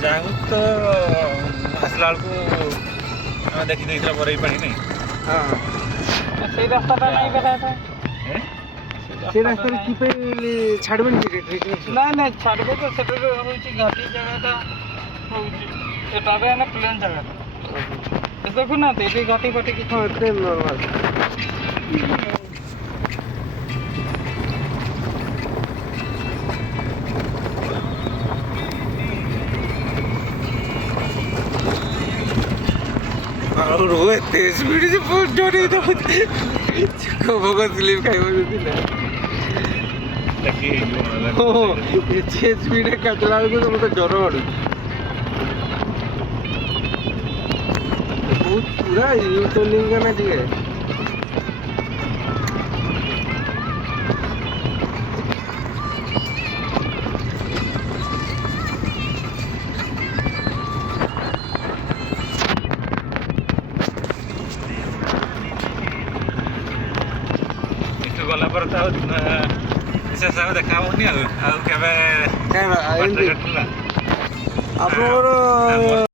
ଯାଉ ତ ଆସିଲା ବେଳକୁ ଆମେ ଦେଖିଦେଇଥିଲା ବରେଇ ପାଣି ନାଇଁ ସେଇ ରାସ୍ତାଟା ନାଇଁ ବେଟା ଏଟା ସେ ରାସ୍ତାରେ କି ପାଇଁ ଛାଡ଼ିବେନି ନାଇଁ ନାଇଁ ଛାଡ଼ିବେ ତ ସେଠାରେ ହେଉଛି ଘାଟି ଜାଗାଟା ହେଉଛି ଏଟାରେ ଏନେ ପ୍ଲେନ୍ ଜାଗାଟା ଦେଖୁନାହାନ୍ତି ଏଠି ଘାଟି ଫାଟି କିଛି ହଁ ଏତେ ନର୍ମାଲ ଆଉ ଏତେ ସ୍ପିଡ ଯେ ଜଣେଇ ଦେଉଛି ଭୋଗ ସ୍ଲିପ୍ ଖାଇବ ଯଦି ନା ଏତେ ସ୍ପିଡରେ କାଟିଲା ବେଳକୁ ତ ମୋତେ ଜ୍ୱର ମାଡ଼ୁଛି ବହୁତ ପୁରା ୟୁ ଟର୍ଣ୍ଣିଂ ନା ଟିକେ ଗଲା ପରେ ତ ଆଉ ବିଶେଷ ଆଉ ଦେଖା ହବନି ଆଉ କେବେ ଆପଣଙ୍କର